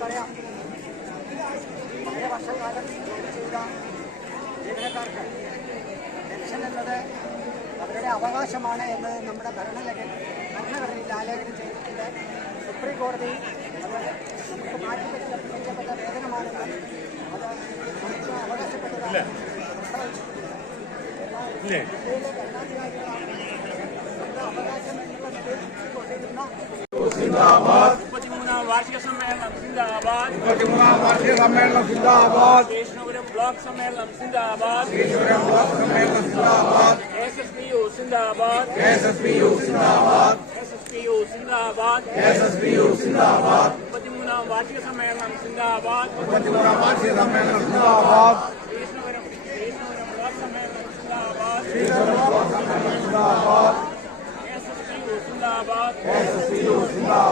പഴയ വർഷകാലം ജോലി ചെയ്ത ജീവനക്കാർക്ക് പെൻഷൻ എന്നത് അവരുടെ അവകാശമാണ് എന്ന് നമ്മുടെ ഭരണഘടന ഭരണഘടനയിൽ ആലേഖനം ചെയ്തിട്ടുണ്ട് സുപ്രീം കോടതി അത് നമുക്ക് മാറ്റിവെക്കപ്പെട്ട വേതനമാണെന്ന് അത് നമുക്ക് അവകാശപ്പെട്ടതാണ് ഇന്ത്യയിലെ ഭരണാധികാരികളാണ് അവകാശം എന്നുള്ള നിലയിൽ കൊണ്ടിരുന്ന വാർഷിക സമ്മേളനം സിന്ദാബാദ് മുപ്പത്തിമൂന്നാം വാർഷിക സമ്മേളനം സിന്ദാബാദ് കേശവപുരം ബ്ലോക്ക് സമ്മേളനം സിന്ദാബാദ് ഈശ്വരം ബ്ലോക്ക് സമ്മേളനം സിന്ദാബാദ് എസ് എസ് പി യു സിന്ദാബാദ് എസ് എസ് പി യു സിന്ദാബാദ് എസ് എസ് പി യു സിന്ദാബാദ് എസ് എസ് പി യു സിന്ദാബാദ് മുപ്പത്തിമൂന്നാം വാർഷിക സമ്മേളനം സിന്ദാബാദ് മുപ്പത്തിമൂന്നാം വാർഷിക സമ്മേളനം സിന്ദാബാദ് കേശവപുരം കേശവപുരം ബ്ലോക്ക് സമ്മേളനം സിന്ദാബാദ് ഈശ്വരം ബ്ലോക്ക് സമ്മേളനം സിന്ദാബാദ് എസ് എസ് പി യു സിന്ദാബാദ് എസ് എസ് പി യു സിന്ദാബാദ്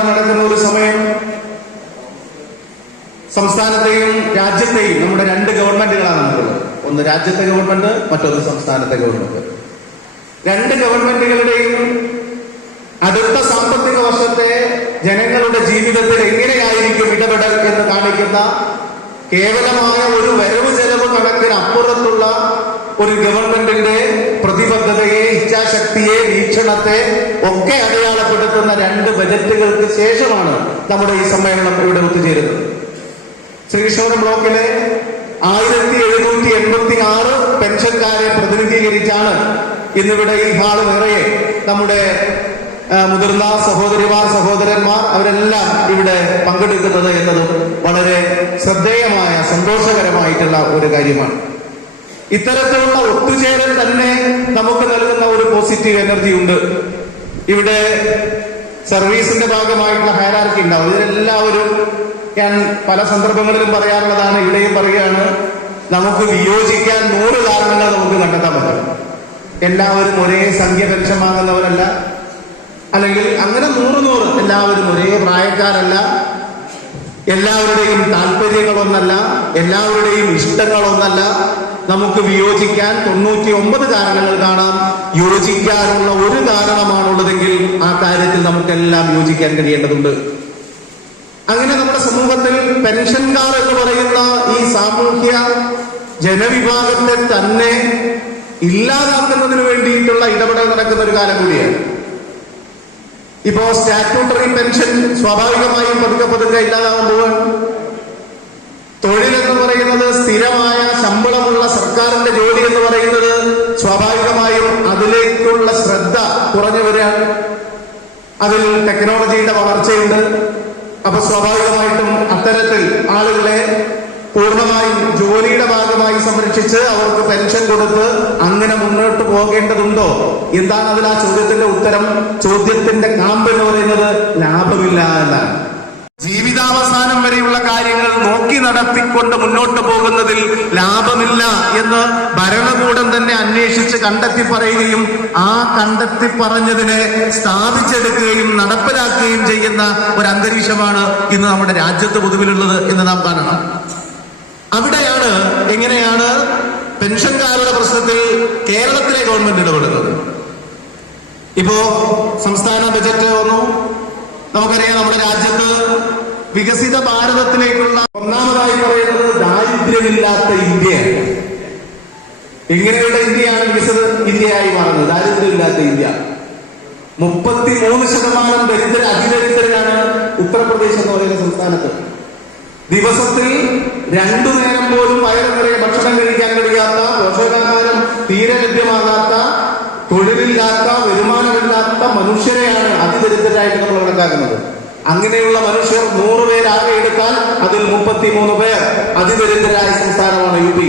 നടക്കുന്ന ഒരു സമയം സംസ്ഥാനത്തെയും രാജ്യത്തെയും നമ്മുടെ രണ്ട് ഗവൺമെന്റുകളാണ് നമ്മൾ ഒന്ന് രാജ്യത്തെ ഗവൺമെന്റ് മറ്റൊന്ന് സംസ്ഥാനത്തെ ഗവൺമെന്റ്. രണ്ട് ഗവൺമെന്റുകളുടെയും അടുത്ത സാമ്പത്തിക വർഷത്തെ ജനങ്ങളുടെ ജീവിതത്തിൽ എങ്ങനെയായിരിക്കും ഇടപെടൽ എന്ന് കാണിക്കുന്ന കേവലമായ ഒരു വരവ് ചെലവ് കണക്കിന് അപ്പുറത്തുള്ള ഒരു ഗവൺമെന്റിന്റെ പ്രതിബദ്ധതയെ ഇച്ഛാശക്തിയെ വീക്ഷണത്തെ ഒക്കെ അടയാളപ്പെടുത്തുന്ന രണ്ട് ബജറ്റുകൾക്ക് ശേഷമാണ് നമ്മുടെ ഈ സമ്മേളനം ഇവിടെ ഒത്തുചേരുന്നത്. ശ്രീകൃഷ്ണപുരം ബ്ലോക്കിലെ ആയിരത്തി എഴുന്നൂറ്റി എൺപത്തി ആറ് പെൻഷൻകാരെ പ്രതിനിധീകരിച്ചാണ് ഇന്നിവിടെ ഈ ഹാൾ നിറയെ നമ്മുടെ മുതിർന്ന സഹോദരിമാർ സഹോദരന്മാർ അവരെല്ലാം ഇവിടെ പങ്കെടുക്കുന്നത് എന്നതും വളരെ ശ്രദ്ധേയമായ സന്തോഷകരമായിട്ടുള്ള ഒരു കാര്യമാണ്. ഇത്തരത്തിലുള്ള ഒത്തുചേരൽ തന്നെ നമുക്ക് നൽകുന്ന ഒരു പോസിറ്റീവ് എനർജി ഉണ്ട്. ഇവിടെ സർവീസിന്റെ ഭാഗമായിട്ടുള്ള ഹയറാർക്കി ഉണ്ടാവും. ഇതിലെല്ലാവരും ഞാൻ പല സന്ദർഭങ്ങളിലും പറയാറുള്ളതാണ് ഇവിടെയും പറയുകയാണ് നമുക്ക് വിയോജിക്കാൻ നൂറ് കാരണങ്ങൾ നമുക്ക് കണ്ടെത്താൻ പറ്റും. എല്ലാവരും ഒരേ സംഖ്യ പെൻഷൻ വാങ്ങുന്നവരല്ല അല്ലെങ്കിൽ അങ്ങനെ നൂറ് നൂറ് എല്ലാവരും ഒരേ പ്രായക്കാരല്ല. എല്ലാവരുടെയും താല്പര്യങ്ങളൊന്നല്ല എല്ലാവരുടെയും ഇഷ്ടങ്ങളൊന്നല്ല. നമുക്ക് വിയോജിക്കാൻ തൊണ്ണൂറ്റി ഒമ്പത് കാരണങ്ങൾ കാണാം. യോജിക്കാനുള്ള ഒരു കാരണമാണുള്ളതെങ്കിൽ ആ കാര്യത്തിൽ നമുക്കെല്ലാം യോജിക്കാൻ കഴിയേണ്ടതുണ്ട്. അങ്ങനെ നമ്മുടെ സമൂഹത്തിൽ പെൻഷൻകാർ എന്ന് പറയുന്ന ഈ സാമൂഹ്യ ജനവിഭാഗത്തെ തന്നെ ഇല്ലാതാക്കുന്നതിന് വേണ്ടിയിട്ടുള്ള ഇടപെടൽ നടക്കുന്ന ഒരു കാലം കൂടിയാണ്. ഇപ്പോ സ്റ്റാറ്റ്യൂട്ടറി പെൻഷൻ സ്വാഭാവികമായും പതുക്കെ പതുക്കെ ഇല്ലാതാകുമ്പോൾ തൊഴിലെന്ന് പറയുന്നത് സ്ഥിരമായ ശമ്പളമുള്ള സർക്കാരിന്റെ ജോലി എന്ന് പറയുന്നത് സ്വാഭാവികമായും അതിലേക്കുള്ള ശ്രദ്ധ കുറഞ്ഞു വരികയാണ്. അതിൽ ടെക്നോളജിയുടെ വളർച്ചയുണ്ട്. അപ്പൊ സ്വാഭാവികമായിട്ടും അത്തരത്തിൽ ആളുകളെ പൂർണമായും ജോലിയുടെ ഭാഗമായി സംരക്ഷിച്ച് അവർക്ക് പെൻഷൻ കൊടുത്ത് അങ്ങനെ മുന്നോട്ട് പോകേണ്ടതുണ്ടോ? എന്താണ് അതിൽ ആ ചോദ്യത്തിന്റെ ഉത്തരം? ചോദ്യത്തിന്റെ കാമ്പ് എന്ന് പറയുന്നത് ലാഭമില്ല എന്നാണ്. ജീവിതാവസാനം വരെയുള്ള നടത്തിക്കൊണ്ട് മുന്നോട്ട് പോകുന്നതിൽ ലാഭമില്ല എന്ന് ഭരണകൂടം തന്നെ അന്വേഷിച്ച് കണ്ടെത്തി പറയുകയും ആ കണ്ടെത്തി പറഞ്ഞതിനെ സ്ഥാപിച്ചെടുക്കുകയും നടപ്പിലാക്കുകയും ചെയ്യുന്ന ഒരു അന്തരീക്ഷമാണ് ഇന്ന് നമ്മുടെ രാജ്യത്ത് പൊതുവിലുള്ളത് എന്ന് നാം കാണണം. അവിടെയാണ് എങ്ങനെയാണ് പെൻഷൻകാരുടെ പ്രശ്നത്തിൽ കേരളത്തിലെ ഗവൺമെന്റ് ഇടപെടുന്നത്? ഇപ്പോ സംസ്ഥാന ബജറ്റ് വന്നു. നമുക്കറിയാം നമ്മുടെ രാജ്യത്ത് വികസിത ഭാരതത്തിലേക്കുള്ള ഒന്നാമതായി പറയുന്നത് ദാരിദ്ര്യമില്ലാത്ത ഇന്ത്യ ഇങ്ങനെയുള്ള ഇന്ത്യയാണ് വികസിത ഇന്ത്യയായി മാറുന്നത്? ദാരിദ്ര്യമില്ലാത്ത ഇന്ത്യ. മുപ്പത്തി മൂന്ന് ശതമാനം ദരിദ്ര അതിദരിദ്രരാണ് ഉത്തർപ്രദേശ് എന്ന് പറയുന്ന സംസ്ഥാനത്ത്. ദിവസത്തിൽ രണ്ടു നേരം പോലും വയറു നിറയെ ഭക്ഷണം കഴിക്കാൻ കഴിയാത്ത പോഷകാഹാരം തീരെ ലഭ്യമാകാത്ത തൊഴിലില്ലാത്ത വരുമാനമില്ലാത്ത മനുഷ്യരെയാണ് അതിദരിദ്രരായിട്ട് നമ്മൾ കണക്കാക്കുന്നത്. അങ്ങനെയുള്ള മനുഷ്യർ നൂറ് പേരാകെ എടുത്താൽ അതിൽ മുപ്പത്തിമൂന്ന് പേർ അതിദരിദ്രരായ സംസ്ഥാനമാണ് യു പി.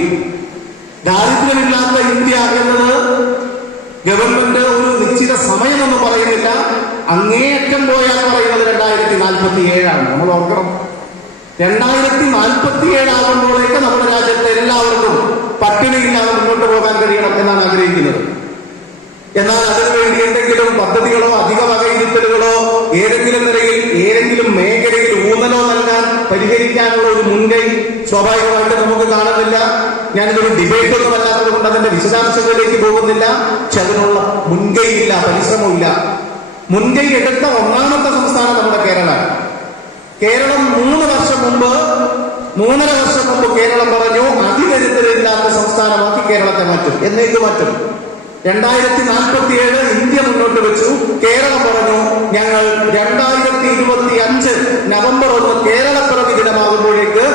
ദാരിദ്ര്യമില്ലാത്ത ഇന്ത്യ എന്നത് ഗവൺമെന്റ് ഒരു നിശ്ചിത സമയമെന്ന് പറയുന്നില്ല. അങ്ങേയറ്റം പോയാൽ പറയുന്നത് രണ്ടായിരത്തി നാൽപ്പത്തി ഏഴാണ് നമ്മൾ ഓർക്കണം. രണ്ടായിരത്തി നാൽപ്പത്തി ഏഴാകുമ്പോഴേക്ക് നമ്മുടെ രാജ്യത്തെ എല്ലാവർക്കും പട്ടിണിയില്ലാതെ മുന്നോട്ട് പോകാൻ കഴിയണം എന്നാണ് ആഗ്രഹിക്കുന്നത്. എന്നാൽ അതിനുവേണ്ടി എന്തെങ്കിലും പദ്ധതികളോ അധിക വകയിരുത്തലുകളോ ഏതെങ്കിലും നിലയിൽ ഏതെങ്കിലും മേഖലയിൽ ഊന്നലോ നൽകാൻ പരിഹരിക്കാനുള്ള ഒരു മുൻകൈ സ്വാഭാവികമായിട്ട് നമുക്ക് കാണുന്നില്ല. ഞാനിതൊരു ഡിബേറ്റ് ഒന്നും അല്ലാത്തത് കൊണ്ട് അതിന്റെ വിശദാംശങ്ങളിലേക്ക് പോകുന്നില്ല. പക്ഷെ അതിനുള്ള ഇല്ല പരിശ്രമമില്ല മുൻകൈ എടുത്ത ഒന്നാമത്തെ സംസ്ഥാനം നമ്മുടെ കേരളം കേരളം മൂന്ന് വർഷം മുമ്പ് മൂന്നര വർഷം മുമ്പ് കേരളം പറഞ്ഞു അതിദരിദ്രരില്ലാത്ത സംസ്ഥാനമാക്കി കേരളത്തെ മാറ്റും. എന്നേക്ക് മാറ്റും. രണ്ടായിരത്തി നാൽപ്പത്തി ഏഴ് ഇന്ത്യ മുന്നോട്ട് വെച്ചു. കേരളം പറഞ്ഞു ഞങ്ങൾ രണ്ടായിരത്തി ഇരുപത്തി അഞ്ച് നവംബർ ഒന്ന് കേരളപ്പിറവി ദിനമാകുമ്പോഴേക്ക്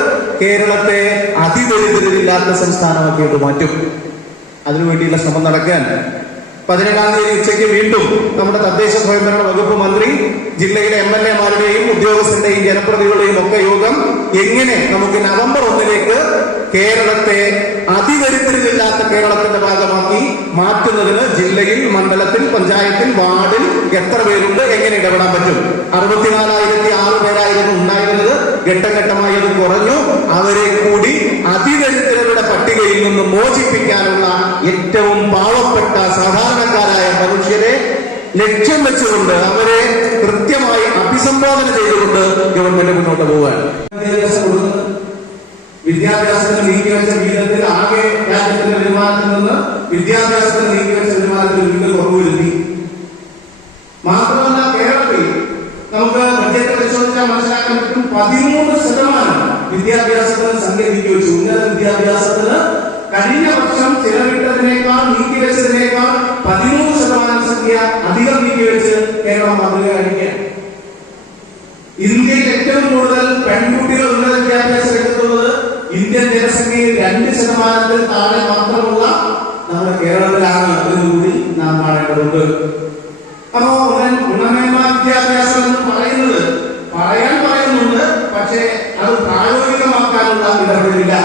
കേരളത്തെ അതിദരിദ്രരില്ലാത്ത സംസ്ഥാനമാക്കിയിട്ട് മാറ്റും. അതിനുവേണ്ടിയുള്ള ശ്രമം നടക്കാൻ പതിനേഴാം തീയതി ഉച്ചയ്ക്ക് വീണ്ടും നമ്മുടെ തദ്ദേശ സ്വയംഭരണ വകുപ്പ് മന്ത്രി ജില്ലയിലെ എം എൽ എമാരുടെയും ഉദ്യോഗസ്ഥരുടെയും ജനപ്രതിനിധികളുടെയും ഒക്കെ യോഗം എങ്ങനെ നമുക്ക് നവംബർ ഒന്നിലേക്ക് കേരളത്തെ അതിദരിദ്രരില്ലാത്ത കേരളത്തിൽ ജില്ലയിൽ മണ്ഡലത്തിൽ പഞ്ചായത്തിൽ വാർഡിൽ എത്ര പേരുണ്ട് എങ്ങനെ ഇടപെടാൻ പറ്റും? അറുപത്തിനാലായിരത്തി ആറ് പേരായിരുന്നു ഉണ്ടായിരുന്നത്. ഘട്ടം ഘട്ടമായി അത് കുറഞ്ഞു. അവരെ കൂടി അതിദരിദ്രരുടെ പട്ടികയിൽ നിന്ന് മോചിപ്പിക്കാനുള്ള ഏറ്റവും പാവപ്പെട്ട സാധാരണക്കാരായ മനുഷ്യരെ ലക്ഷ്യം വെച്ചുകൊണ്ട് അവരെ കൃത്യമായി അഭിസംബോധന ചെയ്തുകൊണ്ട് ഗവൺമെന്റ് മുന്നോട്ട് പോവാൻ വിദ്യാഭ്യാസം വിദ്യാഭ്യാസത്തിന് നീക്കിവെച്ച വീതത്തിൽ ആകെ രാജ്യത്തിന്റെ വരുമാനത്തിൽ നിന്ന് വിദ്യാഭ്യാസത്തിന് നീക്കിവെച്ച വരുമാനത്തിൽ വീണ്ടും കുറവ് വരുത്തി മാത്രമല്ല കേരളത്തിൽ നമുക്ക് ബഡ്ജറ്റ് പരിശോധിച്ചാൽ മനസ്സിലാക്കാൻ പറ്റും പതിമൂന്ന് ശതമാനം സംഖ്യ നീക്കിവെച്ചു ഉന്നത വിദ്യാഭ്യാസത്തിന് കഴിഞ്ഞ വർഷം ചിലവിട്ടതിനേക്കാൾ നീക്കിവെച്ചതിനേക്കാൾ പതിമൂന്ന് ശതമാനം സംഖ്യ അധികം നീക്കിവെച്ച് കേരളം മാതൃക കാണിക്കുകയാണ്. ഇന്ത്യയിൽ ഏറ്റവും കൂടുതൽ പെൺകുട്ടികൾ ഉന്നത വിദ്യാഭ്യാസം എടുക്കുന്നത് ഇന്ത്യൻ ജനസംഖ്യയിൽ രണ്ട് ശതമാനത്തിൽ താഴെ മാത്രമുള്ള നമ്മുടെ കേരളത്തിലാണ്. എന്നുകൂടി നാം കാണേണ്ടതുണ്ട്. അപ്പോ ഉന്ന- ഗുണമേന്മ വിദ്യാഭ്യാസം എന്ന് പറയുന്നത് പറയാൻ പറയുന്നുണ്ട് പക്ഷേ അത് പ്രായോഗികമാക്കാനുള്ള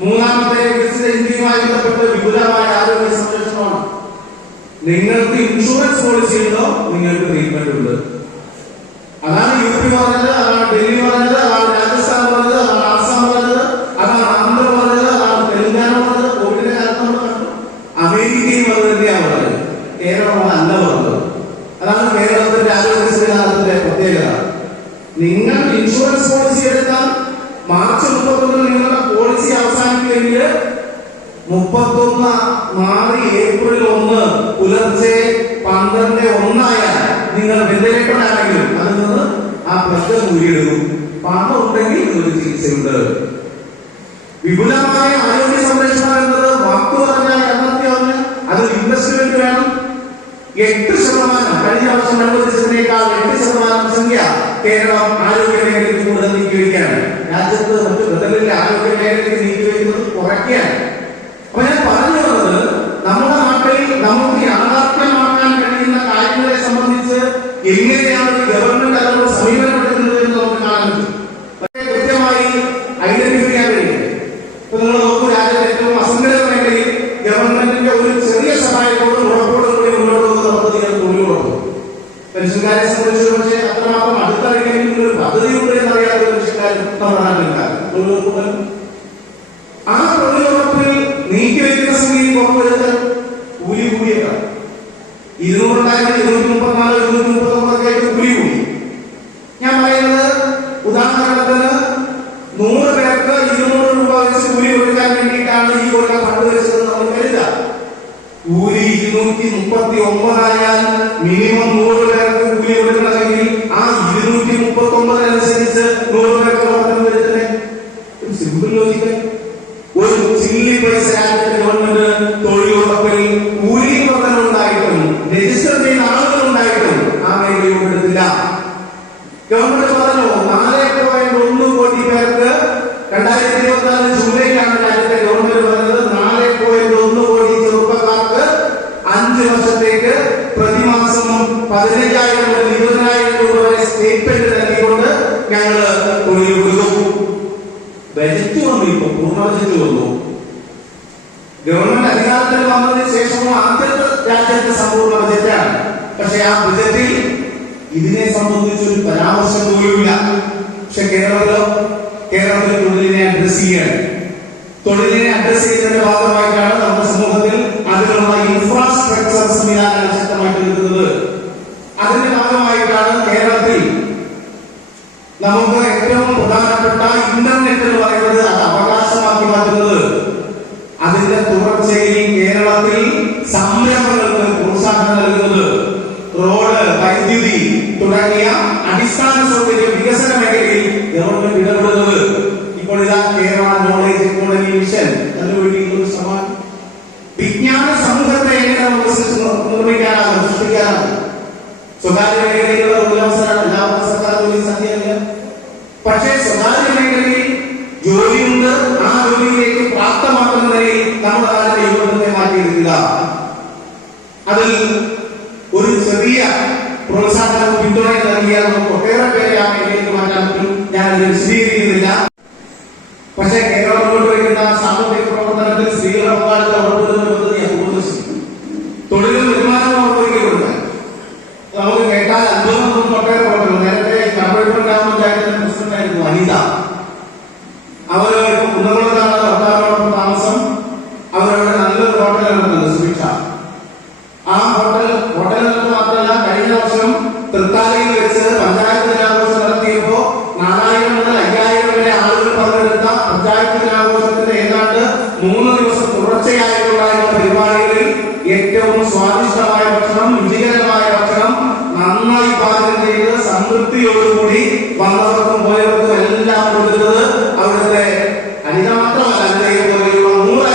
മൂന്നാമത്തെ വികസിത ഇന്ത്യയുമായി ബന്ധപ്പെട്ട് വിപുലമായ ആരോഗ്യ സംരക്ഷണമാണ്. നിങ്ങൾക്ക് ഇൻഷുറൻസ് പോളിസി ഉണ്ടോ? നിങ്ങൾക്ക് ട്രീറ്റ്മെന്റ് ഉണ്ട്. അതാണ് യു പി പറഞ്ഞത് അതാണ് ഡൽഹി പറഞ്ഞത് അതാണ് രാജസ്ഥാൻ പറഞ്ഞത് അതാണ് ആസാം പറഞ്ഞത് അതാണ് ആന്ധ്ര പറഞ്ഞത് അതാണ് തെലങ്കാന പറഞ്ഞത് കോവിഡിന്റെ കാലത്ത് നമ്മൾ കണ്ടു അമേരിക്കയും അത് തന്നെയാണ് പറഞ്ഞത് കേരളമാണ് അല്ല പറഞ്ഞത് അതാണ് കേരളത്തിന്റെ ആരോഗ്യ സംവിധാനത്തിന്റെ പ്രത്യേകത നിങ്ങൾ ഇൻഷുറൻസ് പോളിസി എടുത്താൽ മാർച്ച് മുപ്പത്തൊന്നിന് നിങ്ങളുടെ പോളിസി അവസാനിക്കുമെങ്കിൽ മുപ്പത്തൊന്ന് മാറി ഏപ്രിൽ ഒന്ന് പുലർച്ചെ പന്ത്രണ്ട് ഒന്നായാൽ നിങ്ങൾ വെന്റിലേറ്റർ ആണെങ്കിലും അതിൽ നിന്ന് ആ പ്രശ്നം ഊരിയെടുക്കും പണം ഉണ്ടെങ്കിൽ ചികിത്സയുണ്ട്. വിപുലമായ ആരോഗ്യ സംരക്ഷണം എന്നത് വാക്കു പറഞ്ഞാൽ യാഥാർത്ഥ്യമാണ് അത് ഇൻവെസ്റ്റ്മെന്റ് വേണം. എട്ട് ശതമാനം കഴിഞ്ഞ വർഷം അനുവദിച്ചതിനേക്കാൾ എട്ട് ശതമാനം സംഖ്യ കേരളം ആരോഗ്യ മേഖലയ്ക്ക് കൂടുതൽ നീക്കിവെക്കുകയാണ്. രാജ്യത്ത് മറ്റ് ബദലിലെ ആരോഗ്യ മേഖലയ്ക്ക് നീക്കിവെക്കുന്നത് കുറയ്ക്കാൻ അപ്പൊ ഞാൻ പറഞ്ഞു വന്നത് നമ്മുടെ നാട്ടിൽ നമുക്ക് യാഥാർത്ഥ്യമാക്കാൻ കഴിയുന്ന കാര്യങ്ങളെ സംബന്ധിച്ച് എങ്ങനെയാണ് ഒരു ഗവൺമെന്റ് അതിനോട് സമീപനപ്പെടുത്തുന്നത് എന്ന് നമുക്ക് കാണാൻ പറ്റും പക്ഷേ കൃത്യമായി ഐഡന്റിഫൈ ചെയ്യാൻ കഴിയും ഇപ്പൊ നിങ്ങൾ നോക്കൂ രാജ്യത്തെ ഏറ്റവും അസംഘടിത മേഖലയിൽ ഗവൺമെന്റിന്റെ ഒരു ചെറിയ സഹായത്തോടും ഉറപ്പോടും കൂടി മുന്നോട്ട് പോകുന്ന പദ്ധതികൾ തൊഴിലുറപ്പ് പെൻഷൻകാരെ സംബന്ധിച്ച് പക്ഷേ അത്രമാത്രം അടുത്തറിയില്ലെങ്കിൽ ഒരു പദ്ധതി ഉണ്ട് എന്നറിയാത്ത പെൻഷൻകാരും നമ്മുടെ നാട്ടിലുണ്ടാകും തൊഴിലുറപ്പ് പലരും. ആ തൊഴിലുറപ്പിൽ നീക്കിവെക്കുന്ന സംഖ്യയിൽ കുറവ് കൂലി കൂടിയേക്കാം ഇരുന്നൂറുണ്ടായിരുന്ന ഇരുന്നൂറ്റി മുപ്പത്തിനാല് ഇരുന്നൂറ്റി മുപ്പത്തൊമ്പതൊക്കെ ആയിട്ട് കൂലി കൂടി ഞാൻ പറയുന്നത് ഉദാഹരണത്തിന് നൂറ് പേർക്ക് ഇരുന്നൂറ് രൂപ വെച്ച് കൂലി വേണ്ടിയിട്ടാണ് ഈ കൊല്ലം ഫണ്ട് നമ്മൾ കരുതാം കൂലി ഇരുന്നൂറ്റി മുപ്പത്തി ഒമ്പതായാൽ മിനിമം നൂറ് പേർക്ക് കൂലി കൊടുക്കണമെങ്കിൽ ആ ഇരുന്നൂറ്റി മുപ്പത്തി ഒമ്പതിനനുസരിച്ച് നൂറ് പേർക്ക് വർധന വരുത്തണേ ഒരു സിമ്പിൾ ലോജിക്ക് ഒരു ചില്ലി പൈസ ഗവൺമെന്റ് തൊഴിലുറപ്പിൽ കൂലി വർധന ഉണ്ടായിട്ടും രജിസ്റ്റർ ചെയ്ത ആളുകൾ ഉണ്ടായിട്ടും ആ മേഖലയിൽ ഉൾപ്പെടുത്തില്ല ഗവൺമെന്റ് പറഞ്ഞു നാല് പോയിന്റ് ഒന്ന് കോടി പേർക്ക് രണ്ടായിരത്തി ഇരുപത്തി നാല് ജൂലൈക്കാണ് രാജ്യത്തെ പതിനയ്യായിരം മുതൽ ഇരുപതിനായിരം രൂപ വരെ സ്റ്റേറ്റ്മെന്റ് നൽകിക്കൊണ്ട് ഞങ്ങൾ തൊഴിൽ കൊടുക്കും ബജറ്റ് വന്നു ഇപ്പൊ പൂർണ ബജറ്റ് വന്നു ഗവൺമെന്റ് അധികാരത്തിൽ വന്നതിന് ശേഷവും ആദ്യത്തെ രാജ്യത്തെ സമ്പൂർണ ബജറ്റാണ്. പക്ഷെ ആ ബജറ്റിൽ ഇതിനെ സംബന്ധിച്ച് ഒരു പരാമർശം പോലുമില്ല. പക്ഷെ കേരളത്തിലോ കേരളത്തിൽ തൊഴിലിനെ അഡ്രസ് ചെയ്യാണ്. തൊഴിലിനെ അഡ്രസ് ചെയ്യുന്നതിന്റെ ഭാഗമായിട്ടാണ് നമ്മുടെ സമൂഹത്തിൽ അതിനുള്ള ഇൻഫ്രാസ്ട്രക്ചർ സംവിധാനങ്ങൾ ഇന്റർനെറ്റ് എന്ന് പറയുന്നത് അത് അവകാശമാക്കി മാറ്റുന്നത്. അതിന്റെ തുടർച്ചയിൽ കേരളത്തിൽ സംരംഭങ്ങൾക്ക് പ്രോത്സാഹനം നൽകുന്നത്. റോഡ് വൈദ്യുതി തുടങ്ങിയ അടിസ്ഥാന സൗകര്യ വികസന മേഖലയിൽ ഗവൺമെന്റ് ഇടപെടുന്നത്. ഇപ്പോൾ ഇതാ കേരള നോളേജ് ഇക്കോണമി മിഷൻ അതിൽ ഒരു ചെറിയ പ്രോത്സാഹനവും പിന്തുണയും നൽകിയാൽ നമുക്ക് ഒട്ടേറെ പേരെ ആ മേഖലയിലേക്ക് മാറ്റാൻ പറ്റും. ഞാൻ അത് സംതൃപ്തിയോടുകൂടി വന്നവർക്കും പോയവർക്കും എല്ലാം കൊടുക്കുന്നത് അവിടുത്തെ അനിത മാത്രമല്ല പോലെയുള്ള നൂറ്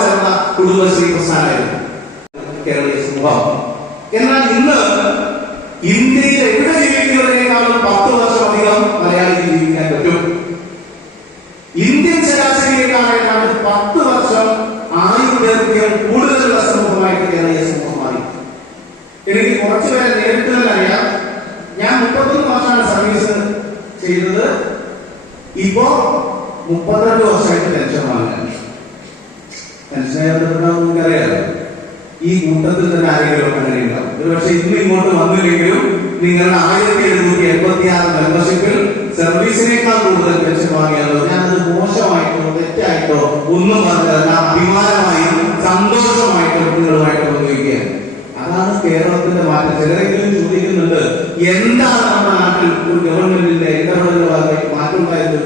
ചേർന്ന കുടുംബശ്രീ പ്രസ്ഥാനമായിരുന്നു സമൂഹം. എന്നാൽ ഇന്ന് ഇന്ത്യയിൽ എവിടെ ജീവിക്കുന്നതിനേക്കാളും പത്ത് അധികം മലയാളിക്ക് ജീവിക്കാൻ പറ്റും? ഇന്ത്യൻ ശരാശരിയേക്കാളേക്കാൾ പത്ത് വർഷം ആയുർദൈർഘ്യം കൂടുതലുള്ള സമൂഹമായിട്ട് കേരളീയ സമൂഹം എനിക്ക് കുറച്ചുപേരെ നേരിട്ട് തന്നെ അറിയാം ഞാൻ മുപ്പത്തൊന്ന് വർഷമാണ് സർവീസ് ചെയ്തത് ഇപ്പോ മുപ്പത്തിരണ്ട് വർഷമായിട്ട് പെൻഷൻ വാങ്ങാൻ പെൻഷനായിട്ട് നിങ്ങൾക്കറിയാലോ ഈ കൂട്ടത്തിൽ തന്നെ ആരെങ്കിലും അങ്ങനെ ഉണ്ടാവും ഒരു പക്ഷേ ഇന്ന് ഇങ്ങോട്ട് വന്നില്ലെങ്കിലും നിങ്ങളുടെ ആയിരത്തി എഴുന്നൂറ്റി എൺപത്തി ആറ് മെമ്പർഷിപ്പിൽ സർവീസിനേക്കാൾ കൂടുതൽ പെൻഷൻ വാങ്ങിയാലോ? ഞാനത് മോശമായിട്ടോ തെറ്റായിട്ടോ ഒന്നും പറഞ്ഞതല്ല അഭിമാനമായും സന്തോഷമായിട്ടും നിങ്ങളുമായിട്ട് പങ്കുവയ്ക്കുകയാണ് അതാണ് കേരളത്തിന്റെ മാറ്റം. ചിലരെങ്കിലും ചോദിക്കുന്നുണ്ട് എന്താണ് നമ്മുടെ നാട്ടിൽ ഒരു ഗവൺമെന്റിന്റെ ഇടപെടലുകളുടെ ഭാഗമായി മാറ്റം ഉണ്ടായെന്ന്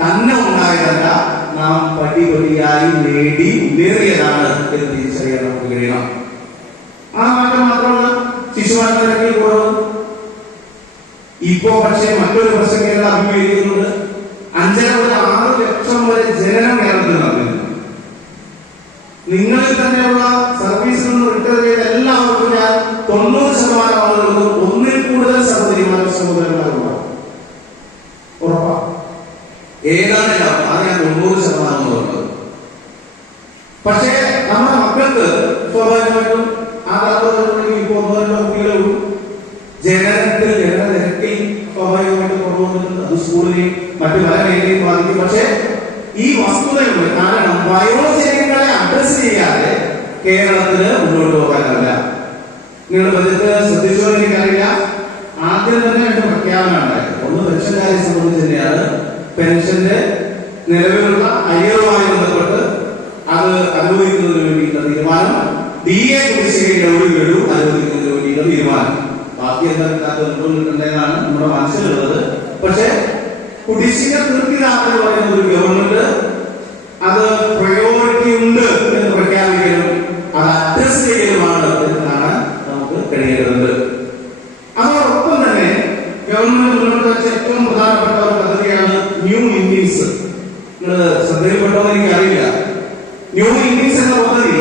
തന്നെ ഉണ്ടായതല്ല നാം പടിപടിയായി നേടി മുന്നേറിയതാണ് എന്ന് തിരിച്ചറിയാൻ നമുക്ക് കഴിയണം. ആ മാറ്റം മാത്രമല്ല നിരക്കിൽ കുറവ്. ഇപ്പോ പക്ഷേ മറ്റൊരു പ്രശ്നം കേരളം അഭിമുഖീകരിക്കുന്നുണ്ട്. അഞ്ചര മുതൽ ആറ് ലക്ഷം വരെ ജനനം കേരളത്തിൽ നടന്നിരുന്നു. നിങ്ങളിൽ തന്നെയുള്ള സർവീസിൽ നിന്ന് റിട്ടയർ ചെയ്ത എല്ലാവർക്കും ഞാൻ തൊണ്ണൂറ് ശതമാനം ആളുകൾക്കും ഒന്നിൽ കൂടുതൽ സഹോദരിമാരും സഹോദരന്മാരുണ്ടാവും ഏതാണ് ലാഭം ഞാൻ തൊണ്ണൂറ് ശതമാനം എന്ന് പറഞ്ഞത് പക്ഷേ നമ്മുടെ മക്കൾക്ക് സ്വാഭാവികമായിട്ടും ആ തലമുറകളിലേക്ക് ഇപ്പോൾ ജനനത്തിൽ ജനന നിരക്കിൽ സ്വാഭാവികമായിട്ടും കുറവ് അത് സ്കൂളിലെയും മറ്റു പല മേഖലയും ബാധിക്കും. പക്ഷേ ഈ വസ്തുതയുണ്ട് കാരണം വയോജനങ്ങളെ അഡ്രസ് ചെയ്യാതെ കേരളത്തിന് മുന്നോട്ട് പോകാനല്ല. നിങ്ങൾ ബജറ്റ് ശ്രദ്ധിച്ചോ എനിക്കറിയില്ല. ആദ്യം തന്നെ രണ്ട് പ്രഖ്യാപനം ഉണ്ടായത് ഒന്ന് പെൻഷൻകാരെ സംബന്ധിച്ച് തന്നെയാണ്. പെൻഷന്റെ നിലവിലുള്ള അയ്യറുമായി ബന്ധപ്പെട്ട് അത് അനുവദിക്കുന്നതിന് വേണ്ടിയിട്ടുള്ള തീരുമാനം. ഡി എ കുടിശ്ശികയുടെ ഒരു ഗഡു അനുവദിക്കുന്നതിന് വേണ്ടിയിട്ടുള്ള തീരുമാനം. ബാക്കി എന്താ ഉണ്ടെന്നാണ് നമ്മുടെ മനസ്സിലുള്ളത്. പക്ഷേ കുടിശ്ശിക തീർത്തിലാണെന്ന് പറയുന്ന ഒരു ഗവൺമെന്റ് അത് പ്രയോറിറ്റി ഉണ്ട് എന്ന് പ്രഖ്യാപിക്കലും അത് അഡ്രസ് ചെയ്യലുമാണ് എന്നാണ് നമുക്ക് കഴിയേണ്ടത് അതോടൊപ്പം തന്നെ ഗവൺമെന്റ് മുന്നോട്ട് വെച്ച ഏറ്റവും പ്രധാനപ്പെട്ട ഇന്നിങ്സ് നിങ്ങൾ ശ്രദ്ധയിൽപ്പെട്ടോ എനിക്കറിയില്ല ന്യൂ ഇന്നിങ്സ് എന്ന പദ്ധതി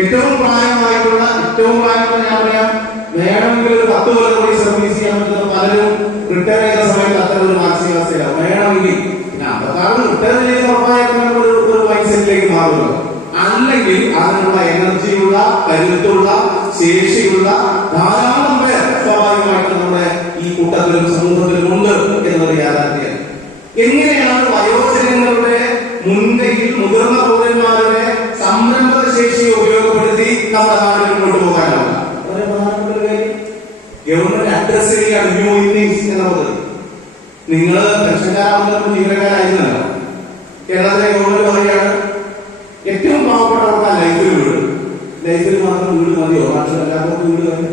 ഏറ്റവും പ്രായമായിട്ടുള്ള ഏറ്റവും പ്രായമുള്ള ഞാൻ പറയാം വേണമെങ്കിൽ ഒരു പത്ത് കൊല്ലം കൂടി സർവീസ് ചെയ്യാൻ പറ്റുന്ന പലരും റിട്ടയർ ചെയ്ത സമയത്ത് അത്തരം ഒരു മാനസികാവസ്ഥയിലാണ് വേണമെങ്കിൽ പിന്നെ അമ്പത്താറ് റിട്ടയർ ചെയ്ത് ഉറപ്പായിട്ടുള്ള ഒരു ഒരു മൈൻഡ് സെറ്റിലേക്ക് മാറുമല്ലോ. അല്ലെങ്കിൽ അതിനുള്ള എനർജിയുള്ള കരുത്തുള്ള ശേഷിയുള്ള ധാരാളം പേർ നമ്മുടെ ഈ കൂട്ടത്തിലും സമൂഹത്തിലും ഉണ്ട് എന്നൊരു യാഥാർത്ഥ്യം. എങ്ങനെയാണ് വയോജനങ്ങളുടെ മുൻകൈയിൽ മുതിർന്ന പൗരന്മാരുടെ സംരംഭ ശേഷിയെ ഉപയോഗപ്പെടുത്തി നമ്മുടെ നാടിനെ കൊണ്ടുപോകാനാണ്. വളരെ പ്രധാനപ്പെട്ട ഒരു കാര്യം ഗവൺമെന്റ് അഡ്രസ് അഭിമുഖീകരിച്ച് എന്ന നിങ്ങൾ പെൻഷൻകാരാവുന്ന ജീവനക്കാരായിരുന്നല്ലോ. കേരളത്തിലെ ഗവൺമെന്റ് പറയുകയാണ് ഏറ്റവും പാവപ്പെട്ടവർക്ക് ലൈഫിൽ വീട്. ലൈഫിൽ മാത്രം വീട് മതിയോ? പക്ഷെ അല്ലാത്ത വീട് തന്നെ